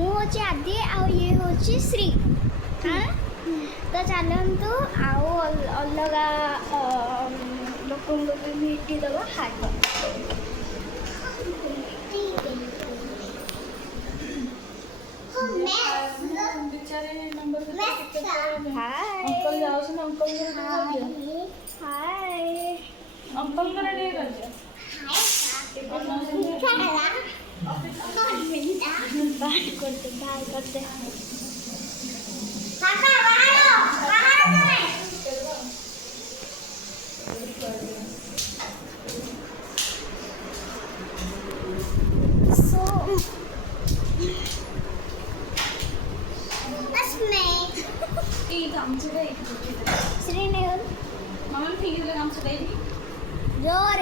ମୁଁ ହେଉଛି ଆଦି ଆଉ ଇଏ ହେଉଛି ଶ୍ରୀ। ତ ଚାଲନ୍ତୁ ଆଉ ଅଲଗା ଲୋକଙ୍କୁ ବି ଭେଟିଦେବା। ହାଇ अंकल जाओ ना अंकल अंकल बाय करते श्रीनगर मामा ठीक है काम से जोर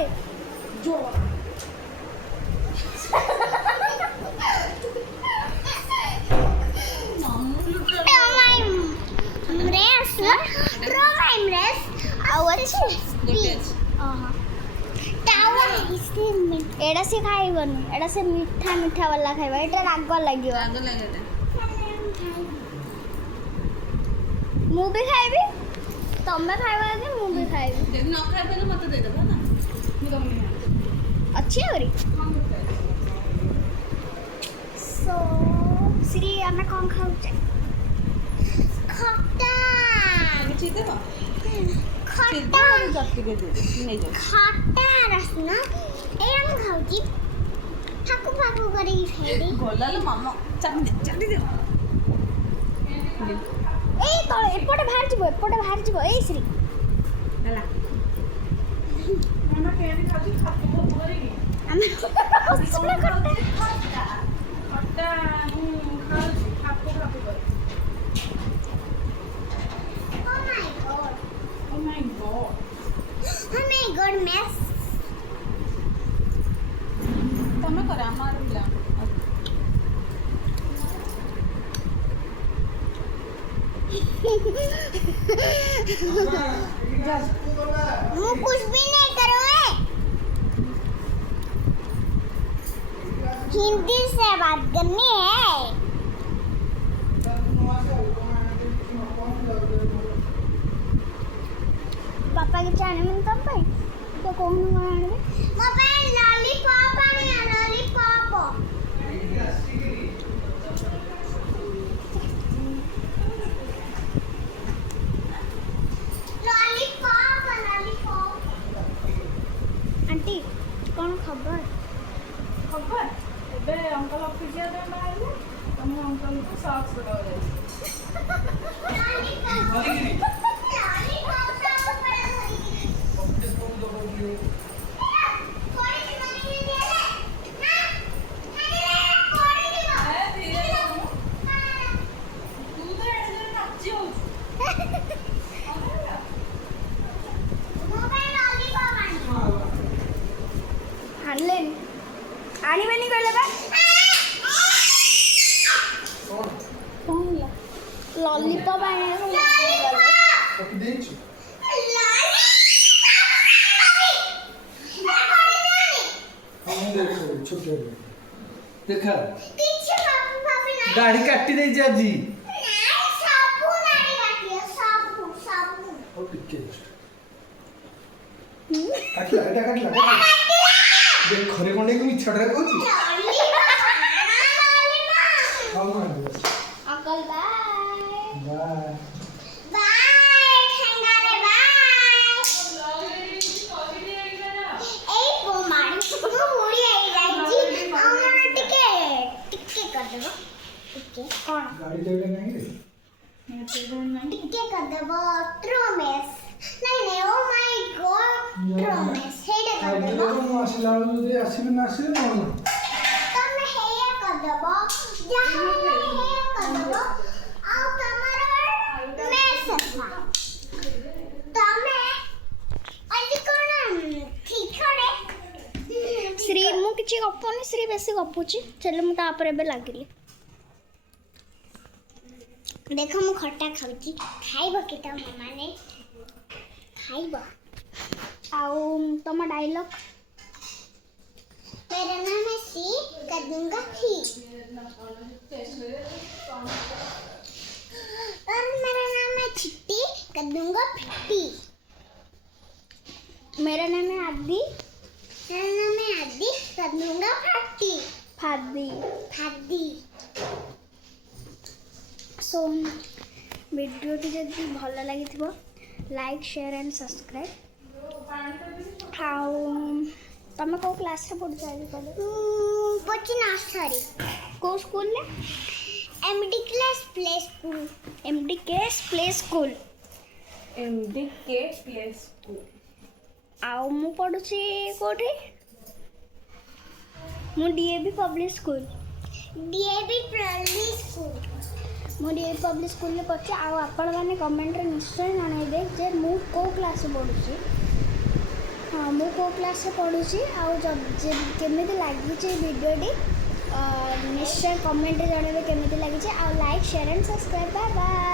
जोर एड़ा से खाइबन एड़ा से मीठा मीठा वाला खाइबा एटा राग लागियो मु भी खाइबी तमे खाइबा जे मु भी खाइबी जदी न खाइ पले मते दे देबा ना मु तम नहीं अच्छी होरी सो श्री हमें कौन खाउचे खट्टा ठीक है बा खट्टा जत्ती के दे नहीं जा खट्टा रसना ए हम खाउची ठाकु फाकु करी खाइबी गोलाल मामा चाटी दे ए तो एपटे बाहर जीवो ए श्री हला मामा केनी खाती खाती को करेगी हम सुना खट्टा खट्टा खाती खाती कर Oh my god mess तमे करे हमार बिला वो कुछ भी नहीं करो हिंदी से बात करनी है पापा के चाने में कब भाई तो कौन आने पापा लॉलीपॉप आने लॉलीपॉप आंटी कौन खबर एबे अंकल ऑफिस जा दे बाहर तुम अंकल को सॉक्स लगा दे आनी कहले बा लॉलीपॉप आने देखा दाढ़ी काटी दे जी काटला एटा काटला देख खरे कोने को मिछड़रा कहूची अंकल बाय बाय बाय ठंगारे बाय ए वो मारी वो मुड़ी आई जाई हमर टिके कर देबो टिके कोन गाड़ी देबे नहीं रे टिके कर देबो ट्रोमेस नहीं ओ माय गॉड ट्रोमेस हेडे कर देबो मैं आसिला जे आसिबे ना आसिबे न तमे हेया कर देबो जहां हेया कर देबो आ तमर मैसेज तमे अली कोन ठीक रे श्री मु किछि गप्पनी श्री बेसी गपुची चल मु ता पर एबे लागिली देखो मु खट्टा खाउची खाइबो केटा मामा ने खाइबो आउ तम डायलॉग मेरा नाम है सी कर दूंगा खी और मेरा नाम है चिट्टी कर दूंगा फिट्टी। मेरा नाम है आदि। मेरा नाम है आदि कर दूंगा फट्टी फादी फादी। सो वीडियो जदि भल लगी लाइक शेयर एंड सब्सक्राइब। तुम कौ क्लास रे पढ़ुछ आज कल? पढ़ी नर्सरी। को स्कूल ले? MD class play school. MD case play school. MDK play school. आउ मु पढ़ुची कोठी? मु DAV public school. DAV public school. मु डीएवी पब्लिक स्कूल में पढ़ुची। आउ आपण माने कमेंट रे निश्चय जणाइबे जे मु को क्लास रे पढ़ुची। हाँ मु को क्लास रे पढ़ुची। आउ केमिति लागिची वीडियोटी निश्चय कमेंट रे जणाइबे केमिति लागिची। आउ like share and subscribe. Bye bye.